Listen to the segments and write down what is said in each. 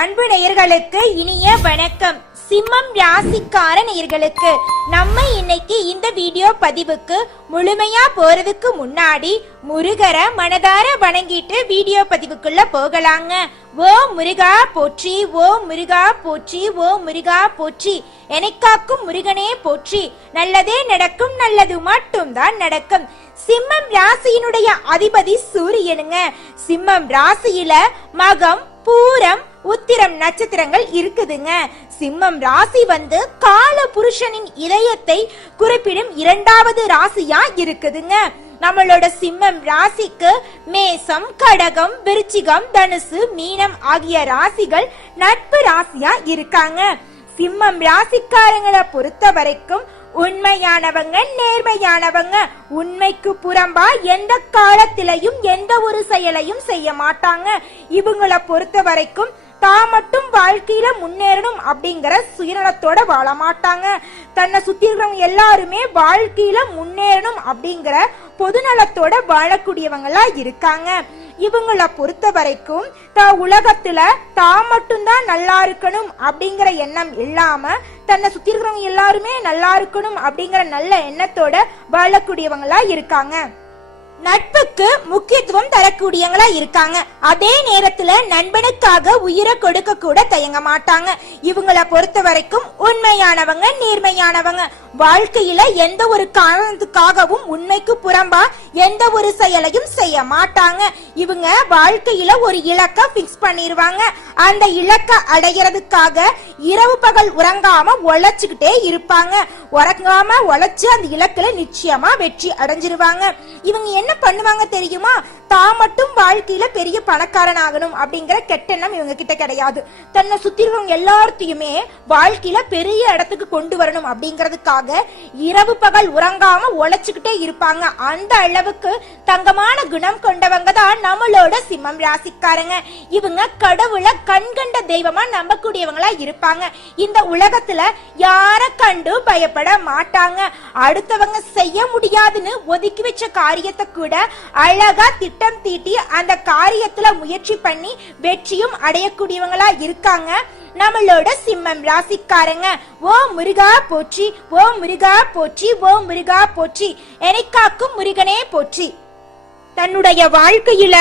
அன்பு நேயர்களுக்கு இனிய வணக்கம். சிம்மம் ராசிக்கார நேயர்களுக்கு நம்ம இன்னைக்கு இந்த வீடியோ பதிவுக்கு முழுமையா போறதுக்கு முன்னாடி முருகரை மனதார வணங்கிட்டு வீடியோ பதிவுக்குள்ள போகலாங்க. ஓ முருகா போற்றி, ஓ முருகா போற்றி, ஓ முருகா போற்றி, எனக்காக்கும் முருகனே போற்றி, நல்லதே நடக்கும், நல்லது மட்டும் தான் நடக்கும். சிம்மம் ராசியினுடைய அதிபதி சூரியனுங்க. சிம்மம் ராசியில மகம், பூரம், உத்திரம் நட்சத்திரங்கள் இருக்குதுங்க. சிம்மம் ராசி கால புருஷனின் இதயத்தை குறிப்பிடும் இரண்டாவது ராசியா இருக்குதுங்க. நம்மளோட சிம்மம் ராசிக்கு மேசம், கடகம், விருச்சிகம், தனுசு, மீனம் ஆகிய ராசிகள் நட்பு ராசியா இருக்காங்க. சிம்மம் ராசிக்காரங்களை பொறுத்த வரைக்கும் உண்மையானவங்க, நேர்மையானவங்க. உண்மைக்கு புறம்பா எந்த காலத்திலையும் எந்த ஒரு செயலையும் செய்ய மாட்டாங்க. இவங்களை பொறுத்த வரைக்கும் தான் மட்டும் வாழ்க்கையில முன்னேறணும் அப்படிங்கிற சுயநலத்தோட வாழ மாட்டாங்க. தன்னை சுத்தி இருக்கிறவங்க எல்லாருமே வாழ்க்கையில முன்னேறணும் அப்படிங்கிற பொதுநலத்தோட வாழக்கூடியவங்களா இருக்காங்க. இவங்களை பொறுத்த வரைக்கும் உலகத்துல தான் மட்டும்தான் நல்லா இருக்கணும் அப்படிங்கிற எண்ணம் இல்லாம தன்னை சுத்தி இருக்கிறவங்க எல்லாருமே நல்லா இருக்கணும் அப்படிங்கிற நல்ல எண்ணத்தோட வாழக்கூடியவங்களா இருக்காங்க. நட்புக்கு முக்கியத்துவம் தரக்கூடியவங்களா இருக்காங்க. அதே நேரத்துல நண்பனுக்காக உயிரை கொடுக்க கூட தயங்க மாட்டாங்க. இவங்களை பொறுத்த வரைக்கும் உண்மையானவங்க, நேர்மையானவங்க. வாழ்க்கையில எந்த ஒரு காரணத்துக்காகவும் உண்மைக்கு புறம்பா எந்த ஒரு செயலையும் செய்ய மாட்டாங்க. இவங்க வாழ்க்கையில ஒரு இலக்க பிக்ஸ் பண்ணிருவாங்க. அந்த இலக்க அடைகிறதுக்காக இரவு பகல் உறங்காம உழைச்சுக்கிட்டே இருப்பாங்க. உறங்காம உழைச்சு அந்த இலக்குல நிச்சயமா வெற்றி அடைஞ்சிருவாங்க. இவங்க என்ன பண்ணுவாங்க தெரியுமா? தான் மட்டும் வாழ்க்கையில பெரிய பணக்காரன் ஆகணும் அப்படிங்கிற கெட்டெண்ணம் இவங்க கிட்ட கிடையாது. தன்னை சுத்தி இருக்கிறவங்க எல்லாத்தையுமே வாழ்க்கையில பெரிய இடத்துக்கு கொண்டு வரணும் அப்படிங்கறதுக்காக இரவு பகல் உறங்காம உழைச்சுக்கிட்டே இருப்பாங்க. அந்த அளவுக்கு தங்கமான குணம் கொண்டவங்க தான் நம்மளோட சிம்மம் ராசிக்காரங்க. இவங்க கடவுளை கண்கண்ட தெய்வமா நம்பக்கூடியவங்களா இருப்பாங்க. இந்த உலகத்துல யார கண்டு பயப்பட மாட்டாங்க. அடுத்தவங்க செய்ய முடியாதுன்னு ஒதுக்கி வச்ச காரியத்தை கூட அழகா திட்டம் தீட்டி அந்த காரியத்துல முயற்சி பண்ணி வெற்றியும் அடையக்கூடியவங்களா இருக்காங்க நம்மளோட சிம்மம் ராசிக்காரங்க. ஓ முருகா போற்றி, ஓ முருகா போற்றி, ஓ முருகா போற்றி, எனக்காக்கும் முருகனே போற்றி. தன்னுடைய வாழ்க்கையில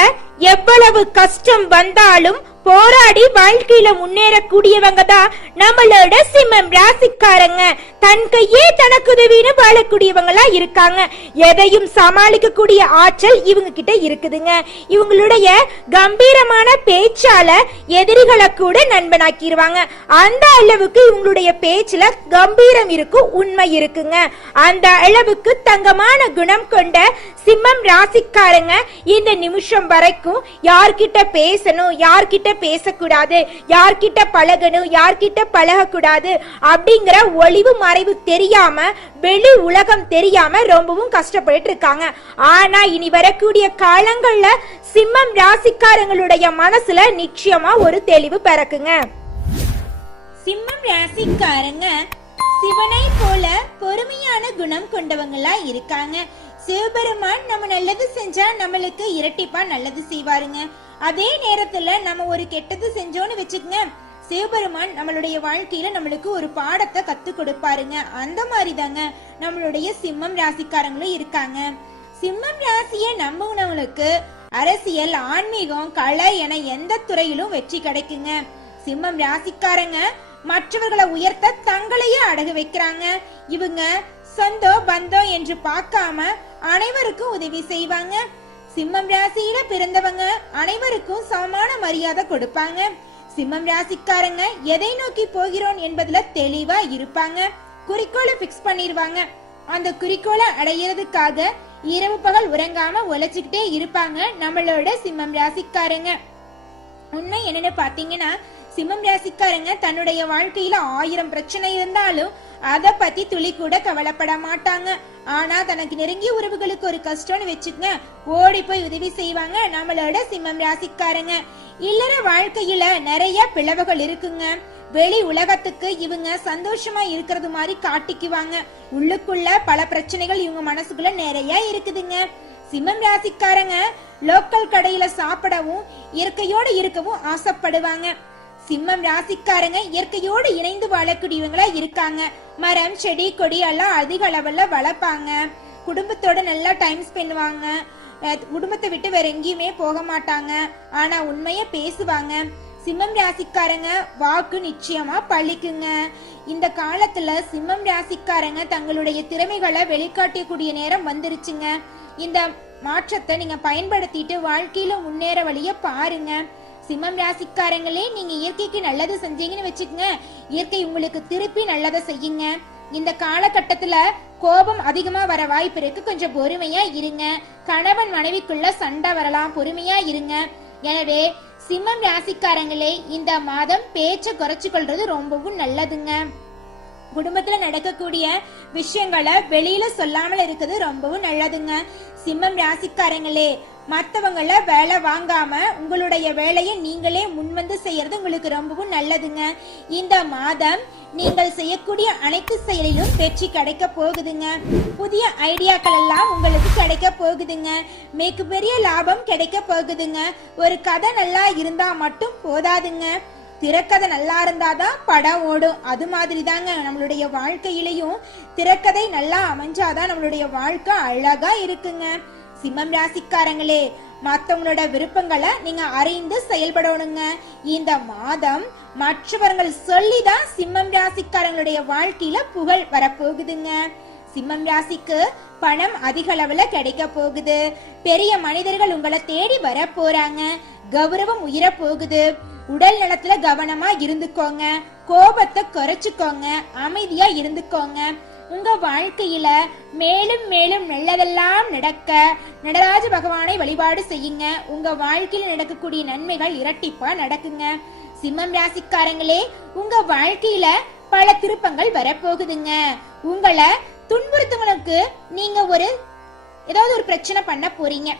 எவ்வளவு கஷ்டம் வந்தாலும் போராடி வாழ்க்கையில முன்னேறக்கூடியவங்க தான் நம்மளோட சிம்மம் ராசிக்காரங்க. தன் கையே தனக்கு உதவின்னு வாழக்கூடியவங்களா இருக்காங்க. எதையும் சமாளிக்க கூடிய ஆற்றல் இவங்க கிட்ட இருக்குதுங்க. இவங்களுடைய கம்பீரமான பேச்சால எதிரிகளை கூட நண்பனாக்கிடுவாங்க. அந்த அளவுக்கு இவங்களுடைய பேச்சுல கம்பீரம் இருக்கும், உண்மை இருக்குங்க. அந்த அளவுக்கு தங்கமான குணம் கொண்ட சிம்மம் ராசிக்காரங்க இந்த நிமிஷம் வரைக்கும் யார்கிட்ட பேசணும், யார்கிட்ட பேசக்கூடாது, யார்கிட்ட பழகணும், யார்கிட்ட பழகக்கூடாது அப்படிங்கிற ஒளிவு மறைவு தெரியாம, வெளி உலகம் தெரியாம ரொம்பவும் கஷ்டப்பட்டு இருக்காங்க. ஆனா இனி வரக்கூடிய காலங்கள்ல சிம்மம் ராசிக்காரங்களுடைய மனசுல நிச்சயமா ஒரு தெளிவு பிறக்குங்க. சிம்மம் ராசிக்காரங்க சிவனை போல பொறுமையான குணம் கொண்டவங்களா இருக்காங்க. சிவபெருமான் நம்ம நல்லது செஞ்சா நம்மளுக்கு இரட்டிப்பா நல்லது செய்வாருங்க. அதே நேரத்துல நம்ம ஒரு கெட்டது செஞ்சோன்னு வச்சுக்கங்க, சிவபெருமான் நம்மளுடைய வாழ்க்கையில நம்மளுக்கு ஒரு பாடத்தை கத்து கொடுப்பாருங்க. அந்த மாதிரி தாங்க நம்மளுடைய சிம்மம் ராசிக்காரங்களும் இருக்காங்க. சிம்மம் ராசியை நம்புனவங்களுக்கு அரசியல், ஆன்மீகம், கலை என எந்த துறையிலும் வெற்றி கிடைக்குங்க. சிம்மம் ராசிக்காரங்க மற்றவர்களை உயர்த்த தங்களையே அடகு வைக்கிறாங்க. இவங்க சொந்தம் பந்தம் என்று பார்க்காம அனைவருக்கும் உதவி செய்வாங்க. சிம்மம் ராசியில பிறந்தவங்க அனைவருக்கும் சமமான மரியாதை கொடுப்பாங்க. சிம்மம் ராசிக்காரங்க எதை நோக்கி போகிறோம் என்பதுல தெளிவா இருப்பாங்க. குறிக்கோளை பிக்ஸ் பண்ணிருவாங்க. அந்த குறிக்கோளை அடையிறதுக்காக இரவு பகல் உறங்காம உழைச்சுக்கிட்டே இருப்பாங்க நம்மளோட சிம்மம் ராசிக்காரங்க. உண்மை என்னன்னு பாத்தீங்கன்னா, சிம்மம் ராசிக்காரங்க தன்னுடைய வாழ்க்கையில 1000 பிரச்சனை இருந்தாலும் அத பத்தி துளி கூட கவலைப்பட மாட்டாங்க. ஆனா தனக்கு நெருங்கிய உறவுகளுக்கு ஒரு கஷ்டம்னு வச்சுக்கங்க, ஓடி போய் உதவி செய்வாங்க நம்மளோட சிம்மம் ராசிக்காரங்க. இல்லற வாழ்க்கையில நிறைய பிளவுகள் இருக்குங்க. வெளி உலகத்துக்கு இவங்க சந்தோஷமா இருக்கிறது மாதிரி காட்டிக்குவாங்க. உள்ளுக்குள்ள பல பிரச்சனைகள் இவங்க மனசுக்குள்ள நிறைய இருக்குதுங்க. சிம்மம் ராசிக்காரங்க லோக்கல் கடையில சாப்பிடவும் இயற்கையோடு இருக்கவும் ஆசைப்படுவாங்க. சிம்மம் ராசிக்காரங்க இயற்கையோடு இணைந்து வாழக்கூடியவங்களா இருக்காங்க. மரம் செடி கொடி எல்லாம் அதிக அளவுல வளர்ப்பாங்க. குடும்பத்தோட நல்லா டைம் ஸ்பெண்டுவாங்க. குடும்பத்தை விட்டு வேற எங்கேயுமே போக மாட்டாங்க. ஆனா உண்மைய பேசுவாங்க. சிம்மம் ராசிக்காரங்க வாக்கு நிச்சயமா பழிக்குங்க. இந்த காலத்துல சிம்மம் ராசிக்காரங்க தங்களுடைய திறமைகளை வெளிக்காட்டக்கூடிய நேரம் வந்துருச்சுங்க. இந்த மாற்றத்தை நீங்க பயன்படுத்திட்டு வாழ்க்கையில முன்னேற வழிய பாருங்க. சிம்மம் ராசிக்காரங்களே, நீங்க இயற்கைக்கு நல்லது செஞ்சீங்கன்னு வச்சுக்கங்க, இயற்கை உங்களுக்கு திருப்பி நல்லதை செய்யுங்க. இந்த காலகட்டத்துல கோபம் அதிகமா வர வாய்ப்பு இருக்கு. கொஞ்சம் பொறுமையா இருங்க. கணவன் மனைவிக்குள்ள சண்டை வரலாம், பொறுமையா இருங்க. எனவே சிம்மம் ராசிக்காரங்களே, இந்த மாதம் பேச்சை குறைச்சு கொள்றது ரொம்பவும் நல்லதுங்க. குடும்பத்துல நடக்கக்கூடிய விஷயங்களை வெளியில சொல்லாமல் இருக்குது ரொம்பவும் நல்லதுங்க. சிம்மம் ராசிக்காரங்களே, மத்தவங்கள வேலை வாங்காம உங்களுடைய வேலையை நீங்களே முன்வந்து செய்யறது உங்களுக்கு ரொம்பவும் நல்லதுங்க. இந்த மாதம் நீங்கள் செய்யக்கூடிய அனைத்து செயலிலும் வெற்றி கிடைக்க போகுதுங்க. புதிய ஐடியாக்கள் எல்லாம் உங்களுக்கு கிடைக்க போகுதுங்க. மிகப்பெரிய லாபம் கிடைக்க போகுதுங்க. ஒரு கதை நல்லா இருந்தா மட்டும் போதாதுங்க, திரைக்கதை நல்லா இருந்தாதான் படம் ஓடும். அது மாதிரி தாங்க நம்மளுடைய வாழ்க்கையிலையும் திரைக்கதை நல்லா அமைஞ்சாதான் நம்மளுடைய வாழ்க்கை அழகா இருக்குங்க. சிம்மம் ராசிக்காரங்களே, மத்தவங்களோட விருப்பங்களை நீங்க அறிந்து செயல்படணுங்க. இந்த மாதம் மற்றவர்கள் சொல்லிதான் சிம்மம் ராசிக்காரங்களுடைய வாழ்க்கையில புகழ் வரப்போகுதுங்க. சிம்மம் ராசிக்கு பணம் அதிக அளவுல கிடைக்க போகுது. பெரிய மனிதர்கள் உங்களை தேடி வர போறாங்க. கௌரவம் உயர போகுது. உடல் நலத்துல கவனமா இருந்துக்கோங்க. கோபத்தை குறைச்சுக்கோங்க. அமைதியா இருந்துக்கோங்க. உங்க வாழ்க்கையில மேலும் மேலும் நல்லதெல்லாம் நடக்க நடராஜ பகவானை வழிபாடு செய்யுங்க. உங்க வாழ்க்கையில நடக்கக்கூடிய நன்மைகள் இரட்டிப்பா நடக்குங்க. சிம்மம் ராசிக்காரங்களே, உங்க வாழ்க்கையில பல திருப்பங்கள் வரப்போகுதுங்க. உங்களை துன்புறுத்தவங்களுக்கு நீங்க ஏதாவது ஒரு பிரச்சனை பண்ண போறீங்க.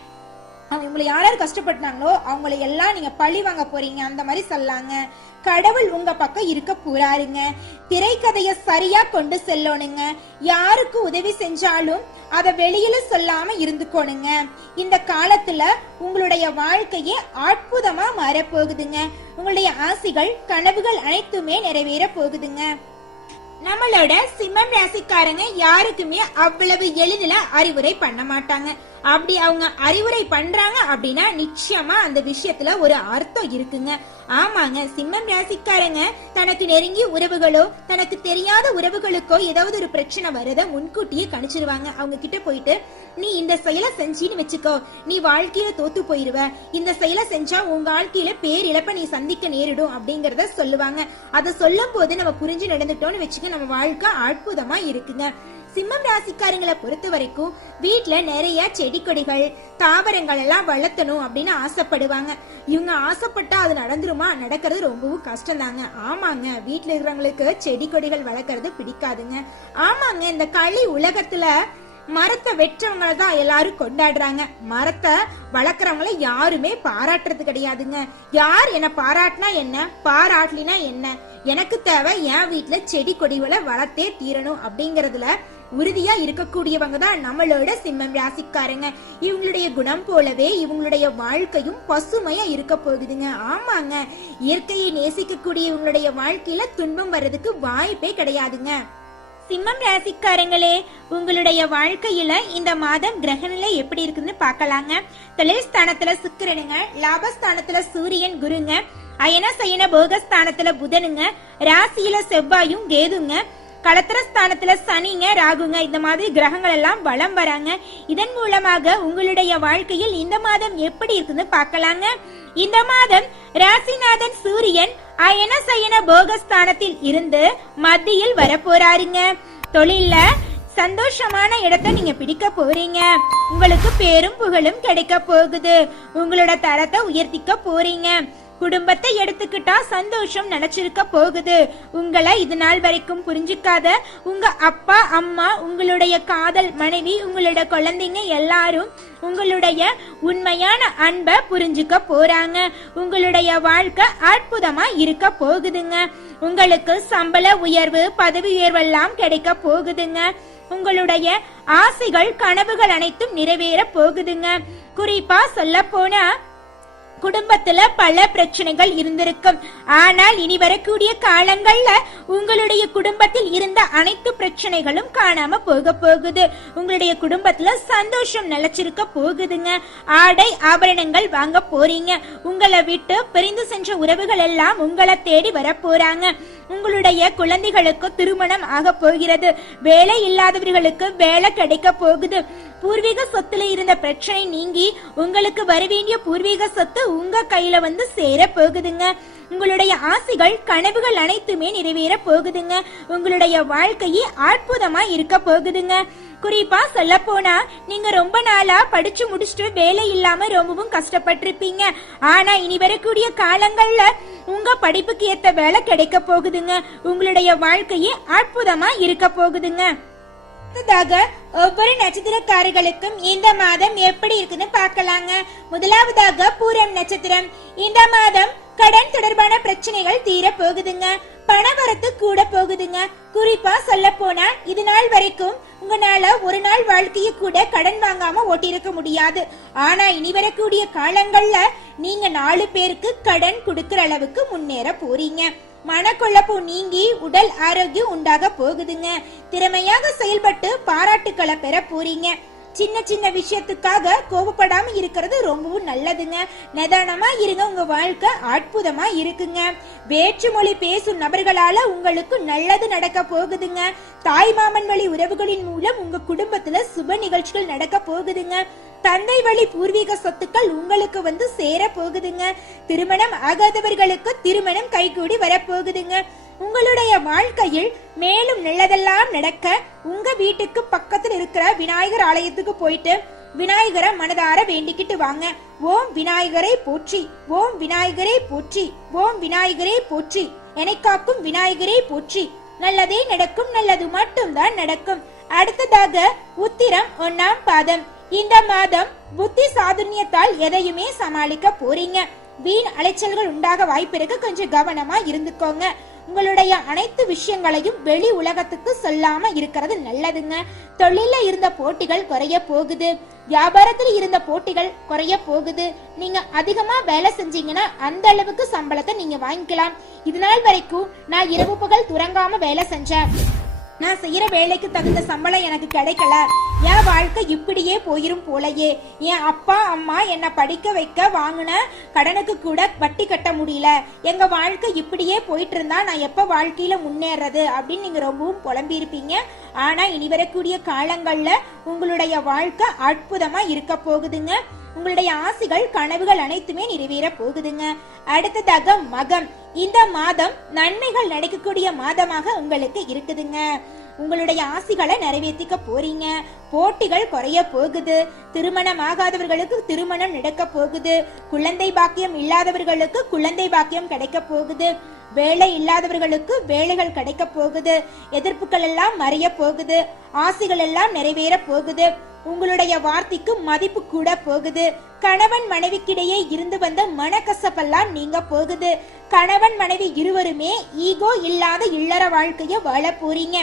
அவங்க உங்களை யாராவது கஷ்டப்பட்டாங்களோ அவங்களை எல்லாம் நீங்க பழி வாங்க போறீங்க. அந்த மாதிரி சொல்லாங்க. கடவுள் உங்க பக்கம் இருக்க போறாருங்க. திரைக்கதைய சரியா கொண்டு செல்லணுங்க. யாருக்கு உதவி செஞ்சாலும் அத வெளியில சொல்லாம இருந்துக்கோணுங்க. இந்த காலத்துல உங்களுடைய வாழ்க்கையே அற்புதமா மாற போகுதுங்க. உங்களுடைய ஆசைகள் கனவுகள் அனைத்துமே நிறைவேற போகுதுங்க. நம்மளோட சிம்மம் ராசிக்காரங்க யாருக்குமே அவ்வளவு எளிதில அறிவுரை பண்ண மாட்டாங்க. அப்படி அவங்க அறிவுரை பண்றாங்க அப்படின்னா நிச்சயமா அந்த விஷயத்துல ஒரு அர்த்தம் இருக்குங்க. ஆமாங்க, சிம்மம் ராசிக்காரங்க தனக்கு நெருங்கிய உறவுகளோ தனக்கு தெரியாத உறவுகளுக்கோ ஏதாவது ஒரு பிரச்சனை வரத முன்கூட்டியே கணிச்சிருவாங்க. அவங்க கிட்ட போயிட்டு, நீ இந்த செயலை செஞ்சின்னு வச்சுக்கோ, நீ வாழ்க்கையில தோத்து போயிருவ, இந்த செயலை செஞ்சா உங்க வாழ்க்கையில பேரிழப்ப நீ சந்திக்க நேரிடும் அப்படிங்கறத சொல்லுவாங்க. அதை சொல்லும் போது நம்ம புரிஞ்சு நடந்துட்டோம்னு வச்சுக்க, நம்ம வாழ்க்கை அற்புதமா இருக்குங்க. சிம்மம் ராசிக்காரங்களை பொறுத்த வரைக்கும் வீட்டுல நிறைய செடி கொடிகள் தாவரங்கள் எல்லாம் வளர்த்தணும் அப்படின்னு ஆசைப்படுவாங்க. இவங்க ஆசைப்பட்டா அது நடந்துருமா? நடக்கிறது ரொம்பவும் கஷ்டம் தாங்க. ஆமாங்க, வீட்டுல இருக்கிறவங்களுக்கு செடி கொடிகள் வளர்க்கறது பிடிக்காதுங்க. ஆமாங்க, இந்த களி உலகத்துல மரத்தை வெற்றவங்களை தான் எல்லாரும் கொண்டாடுறாங்க. மரத்தை வளர்க்கறவங்கள யாருமே பாராட்டுறது கிடையாதுங்க. யார் என்ன பாராட்டினா என்ன, பாராட்டலினா என்ன, எனக்கு தேவை என் வீட்டுல செடி கொடிகளை வளர்த்தே தீரணும் அப்படிங்கறதுல உறுதியா இருக்கக்கூடியவங்க தான் நம்மளோட சிம்மம் ராசிக்காரங்க. இவங்களுடைய குணம் போலவே இவங்களுடைய வாழ்க்கையும் பசுமையா இருக்க போகுதுங்க. ஆமாங்க, இயற்கையை நேசிக்கக்கூடிய இவங்களுடைய வாழ்க்கையில துன்பம் வர்றதுக்கு வாய்ப்பே கிடையாதுங்க. சிம்மம் ராசிக்காரங்களே, உங்களுடைய வாழ்க்கையில இந்த மாதம் கிரகநிலை எப்படி இருக்குன்னு பாக்கலாங்க. தொழில் ஸ்தானத்துல சுக்கிரனுங்க, லாபஸ்தானத்துல சூரியன் குருங்க, அயன சயன போகஸ்தானத்துல புதனுங்க, ராசியில செவ்வாயும் கேதுங்க, களத்திரஸ்தானத்துல சனிங்க ராகுங்க. இந்த மாதிரி கிரகங்கள் எல்லாம் வலம் வராங்க. இதன் மூலமாக உங்களுடைய வாழ்க்கையில் இந்த மாதம் எப்படி இருக்குன்னு பாக்கலாங்க. இந்த மாதம் ராசிநாதன் சூரியன் அயன சயன போகஸ்தானத்தில் இருந்து மத்தியில் வர போறாருங்க. தொழில்ல சந்தோஷமான இடத்தை நீங்க பிடிக்க போறீங்க. உங்களுக்கு பேரும் புகழும் கிடைக்க போகுது. உங்களோட தரத்தை உயர்த்திக்க போறீங்க. குடும்பத்தை எடுத்துக்கிட்டா சந்தோஷம் நினைச்சிருக்க போகுது. உங்களை இது நாள் வரைக்கும் புரிஞ்சுக்காத உங்க அப்பா அம்மா, உங்களுடைய காதல் மனைவி, உங்களோட குழந்தைங்க எல்லாரும் உங்களுடைய உண்மையான அன்பை புரிஞ்சுக்க போறாங்க. உங்களுடைய வாழ்க்கை அற்புதமா இருக்க போகுதுங்க. உங்களுக்கு சம்பள உயர்வு, பதவி உயர்வெல்லாம் கிடைக்க போகுதுங்க. உங்களுடைய ஆசைகள் கனவுகள் அனைத்தும் நிறைவேற போகுதுங்க. குறிப்பா சொல்ல போனா குடும்பத்துல பல பிரச்சனைகள் இருந்திருக்கும். ஆனால் இனி வரக்கூடிய காலங்கள்ல உங்களுடைய குடும்பத்தில் இருந்த அனைத்து பிரச்சனைகளும் காணாம போகுது. உங்களுடைய குடும்பத்துல சந்தோஷம் நிலைச்சிருக்க போகுதுங்க. ஆடை ஆபரணங்கள் வாங்க போறீங்க. உங்களை விட்டு பிரிந்து சென்ற உறவுகள் எல்லாம் உங்களை தேடி வர போறாங்க. உங்களுடைய குழந்தைகளுக்கு திருமணம் ஆக போகிறது. வேலை இல்லாதவர்களுக்கு வேலை கிடைக்க போகுது. பூர்வீக சொத்துல இருந்த பிரச்சனை நீங்கி உங்களுக்கு வர வேண்டிய பூர்வீக சொத்து உங்க கையில வந்து சேர போகுதுங்க. உங்களுடைய ஆசைகள் கனவுகள் அனைத்துமே நிறைவேற போகுதுங்க. உங்களுடைய வாழ்க்கையே அற்புதமா இருக்க போகுதுங்க. குறிப்பா சொல்ல போனா நீங்க ரொம்ப நாளா படிச்சு முடிச்சுட்டு வேலை இல்லாம ரொம்பவும் கஷ்டப்பட்டிருப்பீங்க. ஆனா இனி வரக்கூடிய காலங்கள்ல உங்க படிப்புக்கு ஏத்த வேலை கிடைக்க போகுதுங்க. உங்களுடைய வாழ்க்கையே அற்புதமா இருக்க போகுதுங்க. ஒவ்வொரு நட்சத்திரக்காரர்களுக்கும் இந்த மாதம் எப்படி இருக்குன்னு பார்க்கலாங்க. முதலாவதாக பூரம் நட்சத்திரம். இந்த மாதம் கடன் தொடர்பான பிரச்சனைகள் தீர போகுதுங்க. பணவரத்து கூட போகுதுங்க. குறிப்பா சொல்ல போனா இது நாள் வரைக்கும் உங்களால ஒரு நாள் வாழ்க்கைய கூட கடன் வாங்காம ஓட்டிருக்க முடியாது. ஆனா இனி வரக்கூடிய காலங்கள்ல நீங்க 4 பேருக்கு கடன் கொடுக்கற அளவுக்கு முன்னேற போறீங்க. மனக்குழப்பம் நீங்கி உடல் ஆரோக்கியம் உண்டாக போகுதுங்க. திறமையாக செயல்பட்டு பாராட்டுக்களை பெற போறீங்க. சின்ன சின்ன விஷயத்துக்காக கோபப்படாம இருக்கிறது ரொம்பவும் நல்லதுங்க. நிதானமா இருங்க. உங்க வாழ்க்கை அற்புதமா இருக்குங்க. வேற்று மொழி பேசும் நபர்களால உங்களுக்கு நல்லது நடக்க போகுதுங்க. தாய் மாமன் வழி உறவுகளின் மூலம் உங்க குடும்பத்துல சுப நிகழ்ச்சிகள் நடக்க போகுதுங்க. தந்தை வழி பூர்வீக சொத்துக்கள் உங்களுக்கு வந்து சேர போகுதுங்க. திருமணம் ஆகாதவர்களுக்கு திருமணம் கைகூடி வரப்போகுதுங்க. உங்களுடைய வாழ்க்கையில் மேலும் நல்லதெல்லாம் நடக்க உங்க வீட்டுக்கு பக்கத்தில் இருக்கிற விநாயகர் ஆலயத்துக்கு போயிட்டு விநாயகரை மனதார வேண்டிக்கிட்டு வாங்க. ஓம் விநாயகரை போற்றி, ஓம் விநாயகரை போற்றி, ஓம் விநாயகரை போற்றி, என்னை காக்கும் விநாயகரை போற்றி. நல்லதே நடக்கும், நல்லது மட்டும்தான் நடக்கும். அடுத்ததாக உத்திரம் 1ஆம் பாதம். இந்த மாதம் புத்தி சாதுர்யத்தால் எதையுமே சமாளிக்க போறீங்க. வீண் அலைச்சல்கள் உண்டாக வாய்ப்பு இருக்கு. கொஞ்சம் கவனமா இருந்துக்கோங்க. உங்களுடைய அனைத்து விஷயங்களையும் வெளி உலகத்துக்கு சொல்லாம இருக்கிறது நல்லதுங்க. தொழில இருந்த போட்டிகள் குறைய போகுது. வியாபாரத்தில் இருந்த போட்டிகள் குறைய போகுது. நீங்க அதிகமா வேலை செஞ்சீங்கன்னா அந்த அளவுக்கு சம்பளத்தை நீங்க வாங்கிக்கலாம். இது நாள் வரைக்கும் நான் இரவு பகல் துறங்காம வேலை செஞ்சேன், நான் செய்யற வேலைக்கு தகுந்த சம்பளம் எனக்கு கிடைக்கல, என் வாழ்க்கை இப்படியே போயிரும் போலயே, என் அப்பா அம்மா என்ன படிக்க வைக்க வாங்கின கடனுக்கு கூட வட்டி கட்ட முடியல, எங்க வாழ்க்கை இப்படியே போயிட்டு இருந்தா நான் எப்ப வாழ்க்கையில முன்னேறது அப்படின்னு நீங்க ரொம்பவும் புலம்பி இருப்பீங்க. ஆனா இனி வரக்கூடிய காலங்கள்ல உங்களுடைய வாழ்க்கை அற்புதமா இருக்க போகுதுங்க. உங்களுடைய ஆசைகள் கனவுகள் அனைத்துமே நிறைவேற போகுதுங்க. அடுத்ததாக மகம். இந்த மாதம் நன்மைகள் நடக்கக்கூடிய மாதமாக உங்களுக்கு இருக்குதுங்க. உங்களுடைய ஆசைகளை நிறைவேற்றிக்க போறீங்க. போட்டிகள் குறைய போகுது. திருமணம் ஆகாதவர்களுக்கு திருமணம் நடக்க போகுது. குழந்தை பாக்கியம் இல்லாதவர்களுக்கு குழந்தை பாக்கியம் கிடைக்க போகுது. வேலை இல்லாதவர்களுக்கு வேலைகள் கிடைக்க போகுது. எதிர்ப்புகள் எல்லாம் மறைய போகுது. ஆசைகள் எல்லாம் நிறைவேற போகுது. உங்களுடைய வார்த்தைக்கு மதிப்பு கூட போகுது. கணவன் மனைவிக்கிடையே இருந்து வந்த மனக்கசப்பெல்லாம் நீங்க போகுது. கணவன் மனைவி இருவருமே ஈகோ இல்லாத இல்லற வாழ்க்கைய வாழ போறீங்க.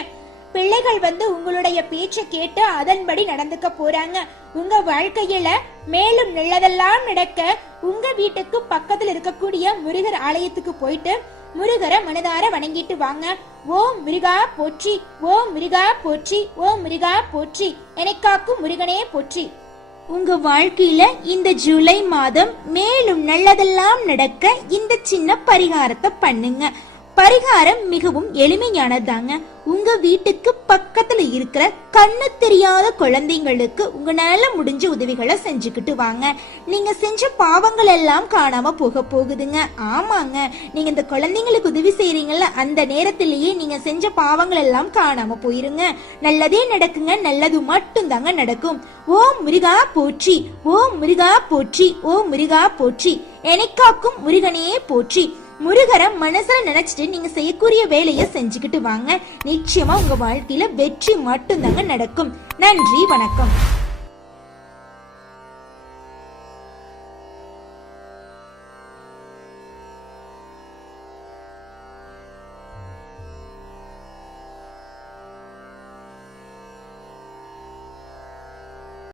பிள்ளைகள் வந்து உங்களுடைய பேச்சை கேட்டு அதன்படி நடந்துக்க போறாங்க. உங்க வாழ்க்கையில மேலும் நல்லதெல்லாம் நடக்க உங்க வீட்டுக்கு பக்கத்துல இருக்கக்கூடிய முருகர் ஆலயத்துக்கு போயிட்டு முருகரை மனதார வணங்கிட்டு வாங்க. ஓம் முருகா போற்றி, ஓம் முருகா போற்றி, ஓம் முருகா போற்றி, என்னை காக்கும் முருகனே போற்றி. உங்க வாழ்க்கையில இந்த ஜூலை மாதம் மேலும் நல்லதெல்லாம் நடக்க இந்த சின்ன பரிகாரத்தை பண்ணுங்க. பரிகாரம் மிகவும் எளிமையானதாங்க. உங்க வீட்டுக்கு பக்கத்துல இருக்கிற கண்ணு தெரியாத குழந்தைங்களுக்கு உங்களால முடிஞ்ச உதவிகளை செஞ்சுக்கிட்டு வாங்க. நீங்க செஞ்ச பாவங்கள் எல்லாம் காணாம போகுதுங்க. ஆமாங்க, நீங்க இந்த குழந்தைங்களுக்கு உதவி செய்யறீங்கல்ல, அந்த நேரத்திலேயே நீங்க செஞ்ச பாவங்கள் எல்லாம் காணாம போயிருங்க. நல்லதே நடக்குங்க. நல்லது மட்டும் தாங்க நடக்கும். ஓம் முருகா போற்றி, ஓம் முருகா போற்றி, ஓம் முருகா போற்றி, என்னை காக்கும் முருகனே போற்றி. முருகரை மனசுல நினைச்சிட்டு நீங்க செய்யக்கூடிய வேலையை செஞ்சுக்கிட்டு வாங்க. நிச்சயமா உங்க வாழ்க்கையில வெற்றி மட்டும் தாங்க நடக்கும். நன்றி, வணக்கம்.